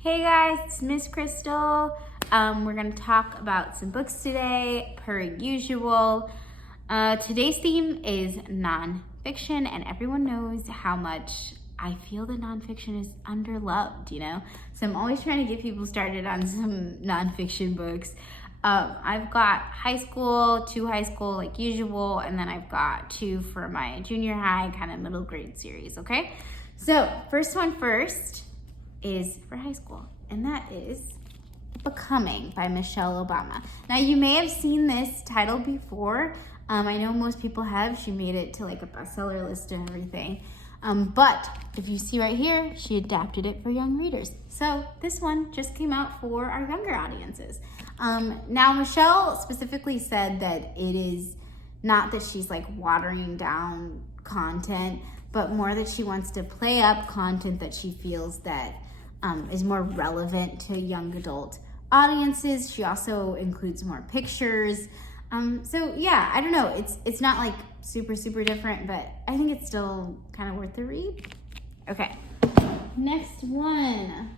Hey guys, it's Miss Crystal. We're gonna talk about some books today, per usual. Today's theme is nonfiction, and everyone knows how much I feel that nonfiction is underloved, So I'm always trying to get people started on some nonfiction books. I've got two high school like usual, and then I've got two for my junior high kind of middle grade series, okay? So first one first is for high school, and that is Becoming by Michelle Obama. Now you may have seen this title before. I know most people have. She made it to like a bestseller list and everything. But if you see right here, she adapted it for young readers. So this one just came out for our younger audiences. Now Michelle specifically said that it is not that she's like watering down content, but more that she wants to play up content that she feels that is more relevant to young adult audiences. She also includes more pictures. So yeah, I don't know. It's not like super different, but I think it's still kind of worth the read. Okay, next one,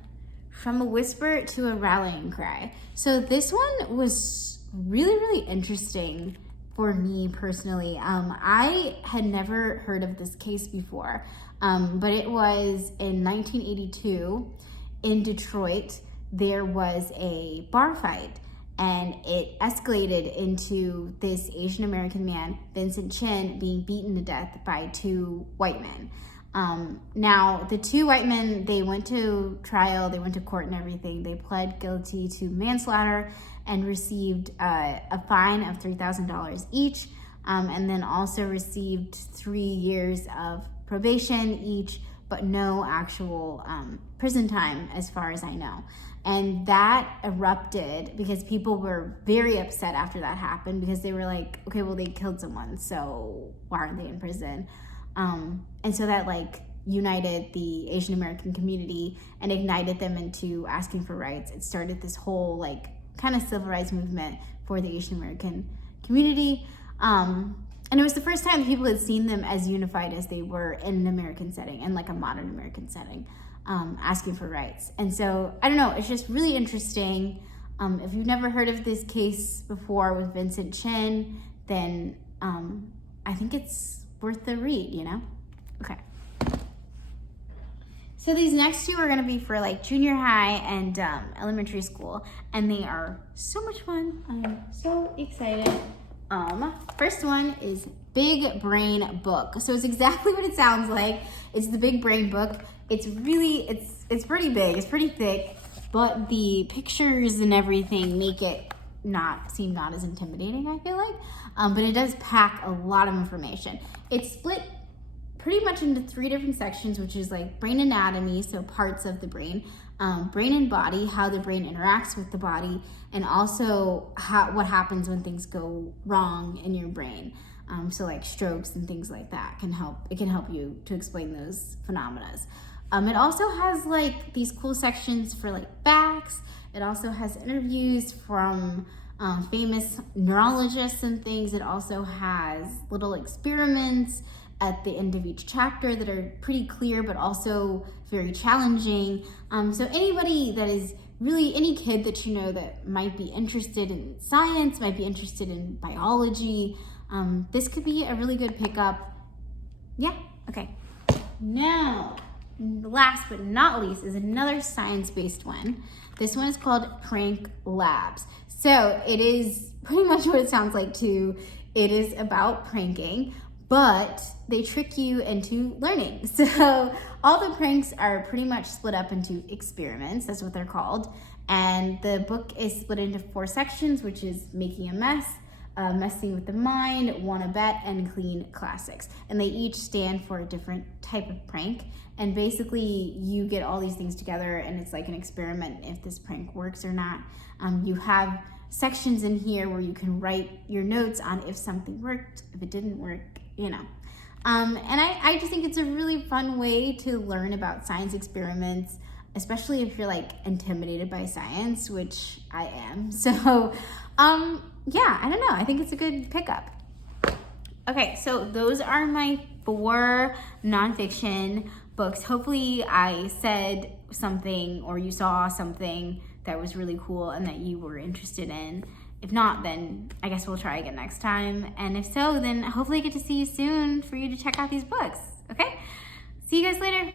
From a Whisper to a Rallying Cry. So this one was really interesting for me personally. I had never heard of this case before, but it was in 1982 in Detroit. There was a bar fight, and it escalated into this Asian American man, Vincent Chin, being beaten to death by two white men. Now, the two white men, they went to trial, they went to court and everything. They pled guilty to manslaughter and received a fine of $3,000 each, and then also received 3 years of probation each, but no actual prison time as far as I know. And that erupted because people were very upset after that happened, because they were like, okay, well, they killed someone, so why aren't they in prison? And so that like united the Asian American community and ignited them into asking for rights. It started this whole like kind of civil rights movement for the Asian American community. And it was the first time people had seen them as unified as they were in an American setting, in like a modern American setting, asking for rights. And so, I don't know, it's just really interesting. If you've never heard of this case before with Vincent Chin, then I think it's worth the read, Okay. So these next two are gonna be for like junior high and elementary school, and they are so much fun. I'm so excited. First one is Big Brain Book. So it's exactly what it sounds like. It's the Big Brain Book. It's pretty big, it's pretty thick, but the pictures and everything make it seem not as intimidating, I feel like. But it does pack a lot of information. It's split pretty much into 3 different sections, which is like brain anatomy, so parts of the brain, brain and body, how the brain interacts with the body, and also what happens when things go wrong in your brain. So like strokes and things like that can help you to explain those phenomena. It also has like these cool sections for like facts. It also has interviews from famous neurologists and things. It also has little experiments at the end of each chapter that are pretty clear, but also very challenging. So anybody that is really, any kid that you know that might be interested in science, might be interested in biology, this could be a really good pickup. Yeah, okay. Now, last but not least is another science-based one. This one is called Prank Labs. So it is pretty much what it sounds like too. It is about pranking, but they trick you into learning. So all the pranks are pretty much split up into experiments. That's what they're called. And the book is split into 4 sections, which is Making a Mess, Messing with the Mind, Wanna Bet, and Clean Classics. And they each stand for a different type of prank. And basically you get all these things together, and it's like an experiment if this prank works or not. You have sections in here where you can write your notes on if something worked, if it didn't work, And I just think it's a really fun way to learn about science experiments, especially if you're like intimidated by science, which I am. So, yeah, I don't know. I think it's a good pickup. Okay, so those are my 4 nonfiction books. Hopefully I said something or you saw something that was really cool and that you were interested in. If not, then I guess we'll try again next time. And if so, then hopefully I get to see you soon for you to check out these books, okay? See you guys later.